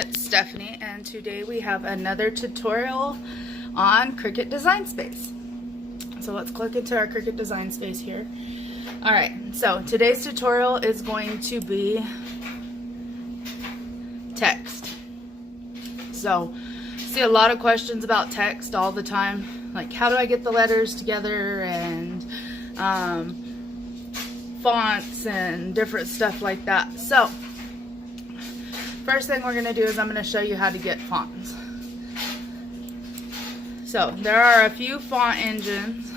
it's Stephanie, and today we have another tutorial on Cricut Design Space. So let's click into our Cricut Design Space here. Alright, so today's tutorial is going to be text. So, see a lot of questions about text all the time, like how do I get the letters together and fonts and different stuff like that. So, first thing we're going to do is I'm going to show you how to get fonts. So there are a few font engines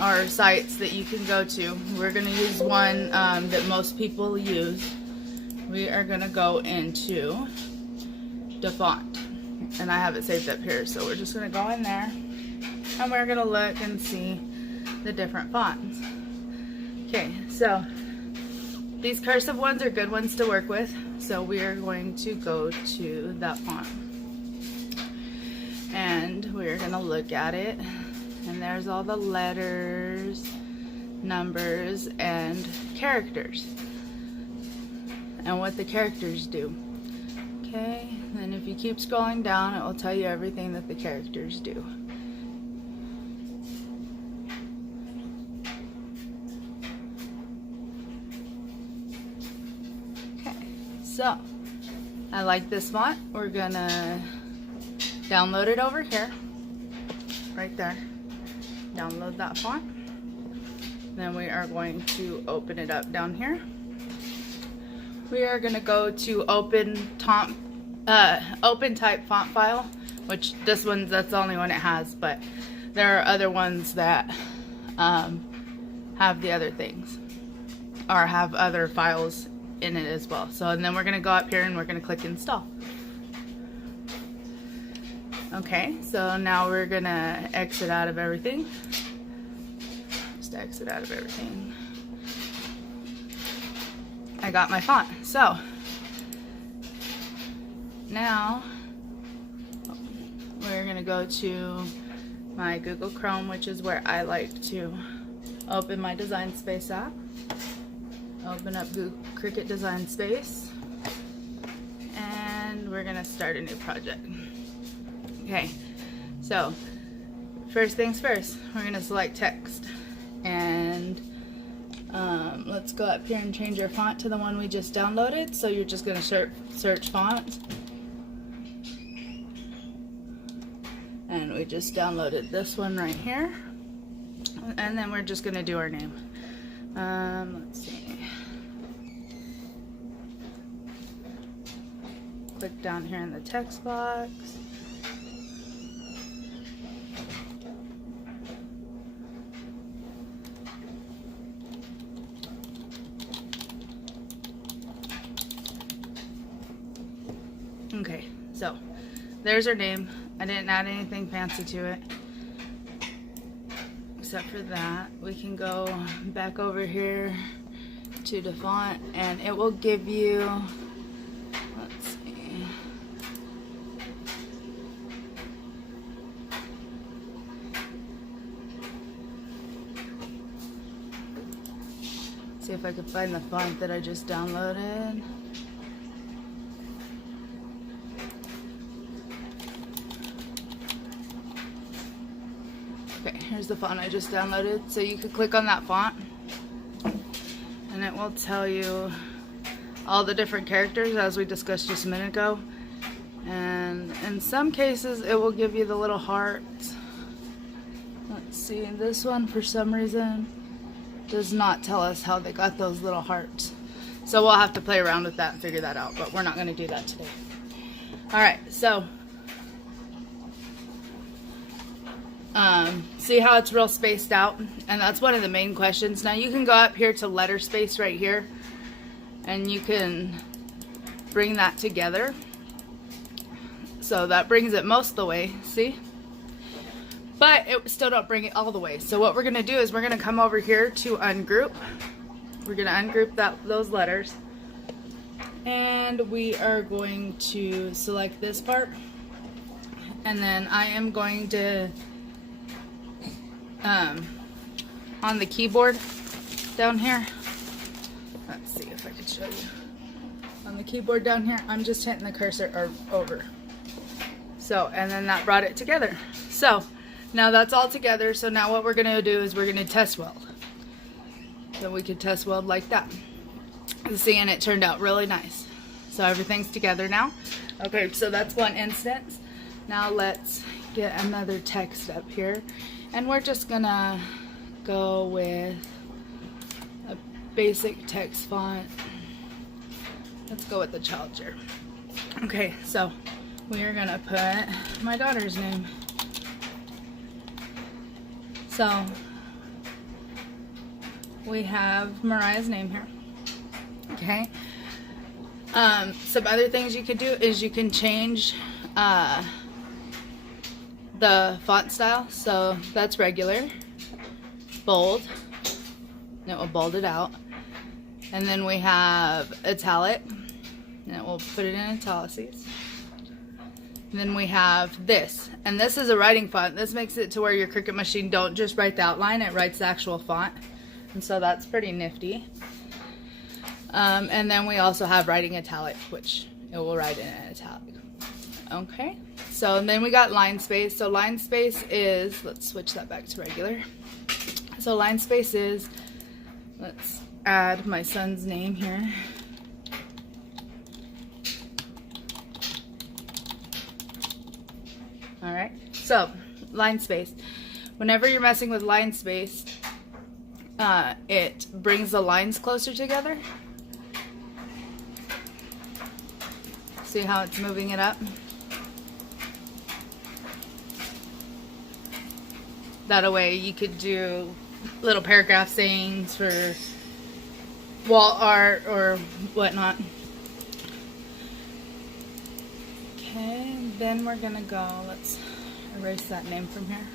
or sites that you can go to. We're going to use one that most people use. We are going to go into the font, and I have it saved up here, so we're just going to go in there and we're going to look and see the different fonts. Okay, so these cursive ones are good ones to work with. So we are going to go to that font and we're going to look at it, and there's all the letters, numbers, and characters and what the characters do. Okay, and if you keep scrolling down, it will tell you everything that the characters do. So, I like this font. We're gonna download it over here, right there. Download that font. Then we are going to open it up down here. We are gonna go to open type font file, which this one's, that's the only one it has, but there are other ones that have the other things, or have other files in it as well. So, and then we're going to go up here and we're going to click install. Okay, so now we're going to exit out of everything. Just exit out of everything. I got my font. So, now we're going to go to my Google Chrome, which is where I like to open my Design Space app. Open up Cricut Design Space, and we're gonna start a new project. Okay, so first things first, we're gonna select text, and let's go up here and change our font to the one we just downloaded. So you're just gonna search font, and we just downloaded this one right here, and then we're just gonna do our name. Let's see. Click down here in the text box. Okay, so there's our name. I didn't add anything fancy to it except for that. We can go back over here to the font, and it will give you, let's see, see if I can find the font that I just downloaded. Okay, here's the font I just downloaded. So you could click on that font and it will tell you all the different characters as we discussed just a minute ago. And in some cases it will give you the little hearts. Let's see, this one for some reason does not tell us how they got those little hearts. So we'll have to play around with that and figure that out, but we're not going to do that today. Alright, so see how it's real spaced out, and that's one of the main questions. Now you can go up here to letter space right here, and you can bring that together, so that brings it most of the way, see, but it still don't bring it all the way. So what we're going to do is we're going to come over here to ungroup. We're going to ungroup those letters, and we are going to select this part, and then I am going to on the keyboard down here, let's see if I can show you. on the keyboard down here, I'm just hitting the cursor over. So, and then that brought it together. So, now that's all together. So now what we're going to do is we're going to test weld. So we could test weld like that. See, and it turned out really nice. So everything's together now. Okay, so that's one instance. Now let's get another text up here. And we're just going to go with a basic text font. Let's go with the Challenger. Okay, so we are gonna put my daughter's name. So we have Mariah's name here. Okay. Some other things you could do is you can change the font style. So that's regular, bold, and it will bold it out. And then we have italic, and it will put it in italics. And then we have this, and this is a writing font. This makes it to where your Cricut machine don't just write the outline, it writes the actual font. And so that's pretty nifty. And then we also have writing italic, which it will write in an italic. Okay, so and then we got line space. So line space is, let's switch that back to regular. So line space is, let's add my son's name here. Alright, so line space. Whenever you're messing with line space, it brings the lines closer together. See how it's moving it up? That way you could do little paragraph sayings for wall art or whatnot. Okay, then we're gonna go, let's erase that name from here.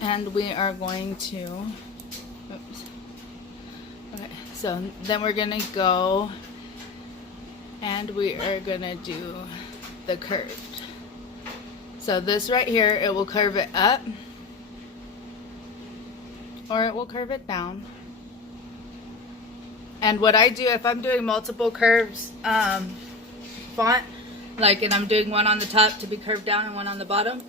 And we are going to, oops. Okay, so then we're gonna go and we are gonna do the curved. So this right here, it will curve it up or it will curve it down. And what I do, if I'm doing multiple curves font, like, and I'm doing one on the top to be curved down and one on the bottom,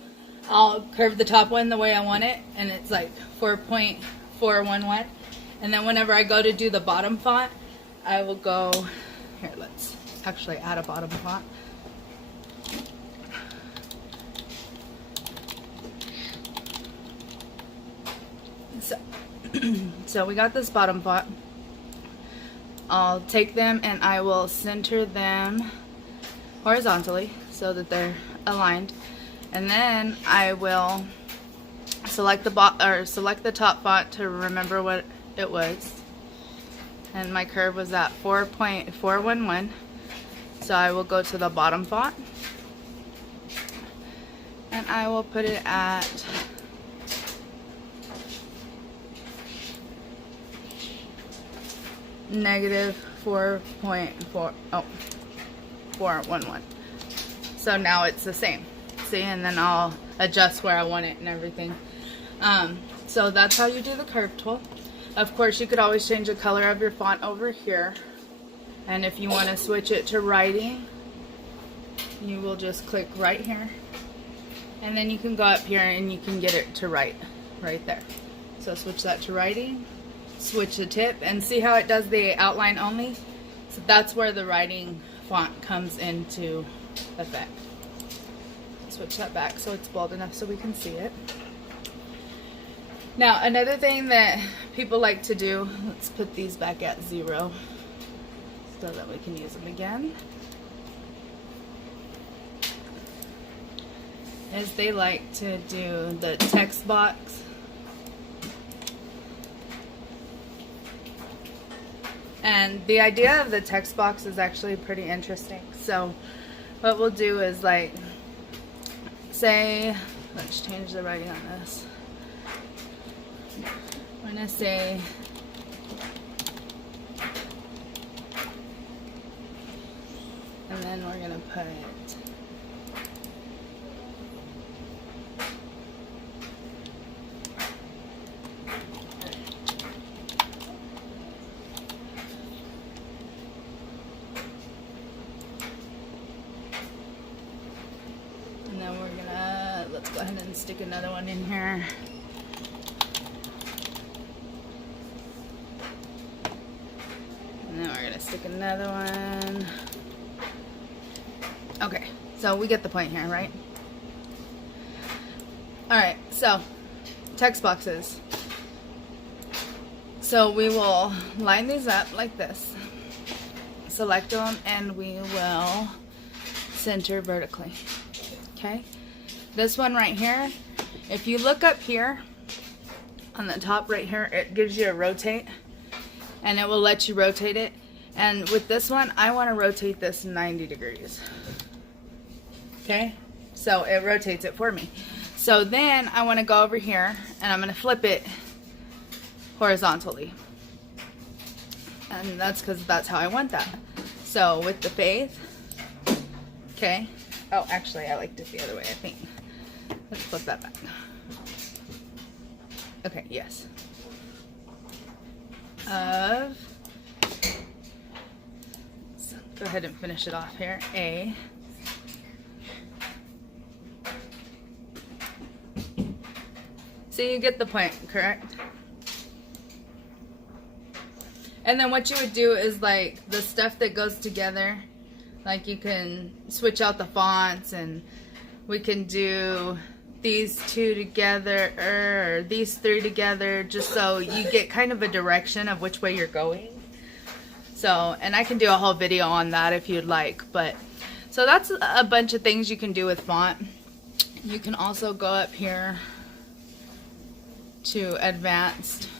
I'll curve the top one the way I want it, and it's like 4.411. And then whenever I go to do the bottom font, I will go, here, let's actually add a bottom font. So we got this bottom font. I'll take them and I will center them horizontally so that they're aligned, and then I will select the top font to remember what it was, and my curve was at 4.411. So I will go to the bottom font and I will put it at -4.411. So now it's the same. See, and then I'll adjust where I want it and everything. So that's how you do the curve tool. Of course, you could always change the color of your font over here. And if you want to switch it to writing, you will just click right here. And then you can go up here and you can get it to write right there. So switch that to writing. Switch the tip and see how it does the outline only. So that's where the writing font comes into effect. Switch that back so it's bold enough so we can see it. Now another thing that people like to do, let's put these back at 0 so that we can use them again, is they like to do the text box. And the idea of the text box is actually pretty interesting. So what we'll do is, like, say, let's change the writing on this. I'm going to say, and then we're going to put and stick another one in here. And then we're gonna stick another one. Okay, so we get the point here, right? Alright, so text boxes. So we will line these up like this. Select them and we will center vertically. Okay? This one right here, if you look up here on the top right here, it gives you a rotate and it will let you rotate it. And with this one, I want to rotate this 90 degrees. Okay? So it rotates it for me. So then I want to go over here and I'm going to flip it horizontally. And that's because that's how I want that. So with the faith, okay. Oh, actually, I liked it the other way, I think. Let's flip that back. Okay, yes. So go ahead and finish it off here. A. So you get the point, correct? And then what you would do is like the stuff that goes together, like you can switch out the fonts and we can do these two together or these three together just so you get kind of a direction of which way you're going. So, and I can do a whole video on that if you'd like, but so that's a bunch of things you can do with font. You can also go up here to advanced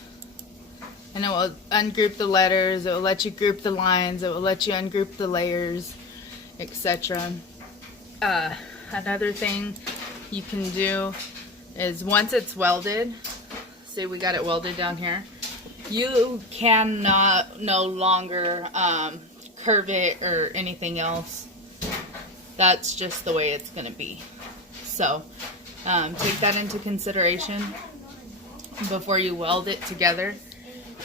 and it will ungroup the letters, it will let you group the lines, it will let you ungroup the layers, etc. Another thing you can do is once it's welded, see we got it welded down here, you cannot no longer curve it or anything else. That's just the way it's going to be. So take that into consideration before you weld it together.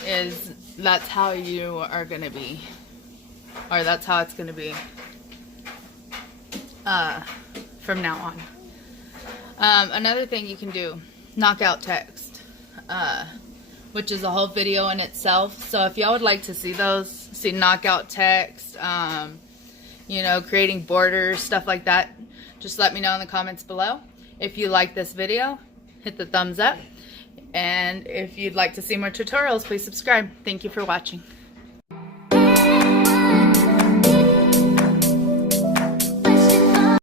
Is that's how you are going to be, or that's how it's going to be from now on. Another thing you can do, knock out text, which is a whole video in itself. So if y'all would like to see those, see knockout text, you know, creating borders, stuff like that, just let me know in the comments below. If you like this video, hit the thumbs up. And if you'd like to see more tutorials, please subscribe. Thank you for watching.